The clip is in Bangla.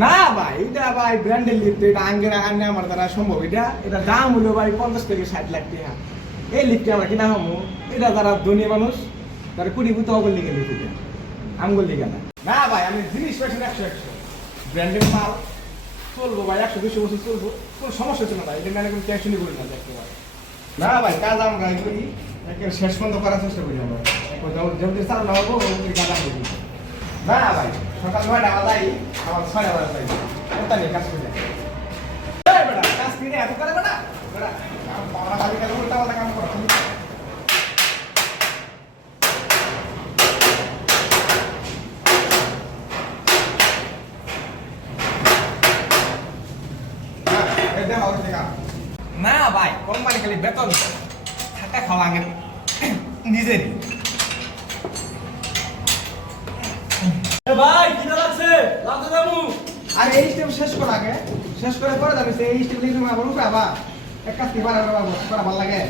না ভাই এটা ভাই ব্র্যান্ডের লিফট, এটা আঙ্গের আনে আমার দ্বারা সম্ভব। এটা দাম হলো ভাই 50 থেকে 60 লাখ টাকা। এই লিফটে আমরা কিনা হবো, এটা যারা ধনী মানুষ তারা কুড়িভূত অগল লিখে লিখে আমগল লিখে না। না ভাই আমি জিনিস পাইছি 100 ব্র্যান্ডের মাল, চলবো ভাই 100-200 বছর চলবো, কোনো সমস্যা ছিল না। এটা মানে কোনো টেনশনই করি না দেখতে ভাই। না ভাই কাজ আমরা করি একেবারে শেষ পর্যন্ত করার চেষ্টা করি আমরা, যেমন চালু না হবো ওই কাজ আমরা করি। না ভাই সকাল 9টা বাজাই, আমার 6টা বাজাই ওটা নিয়ে কাজ করি। বেটা কাজ কিনে এত করে বেটা বেটা আমরা বাড়ি কাজ উল্টা পাল্টা কাম করো। না ভাই কোম্পানি খালি বেতন থাকা খাওয়া আগে নিজেরই। ভাই কিনা লাগছে লাতে যাবো। আর এই স্টেপ শেষ করা আগে, শেষ করে পরে যাবে এই স্টেপ লিখে আবার উঠে আবার এক কাজ কি করা ভালো লাগে।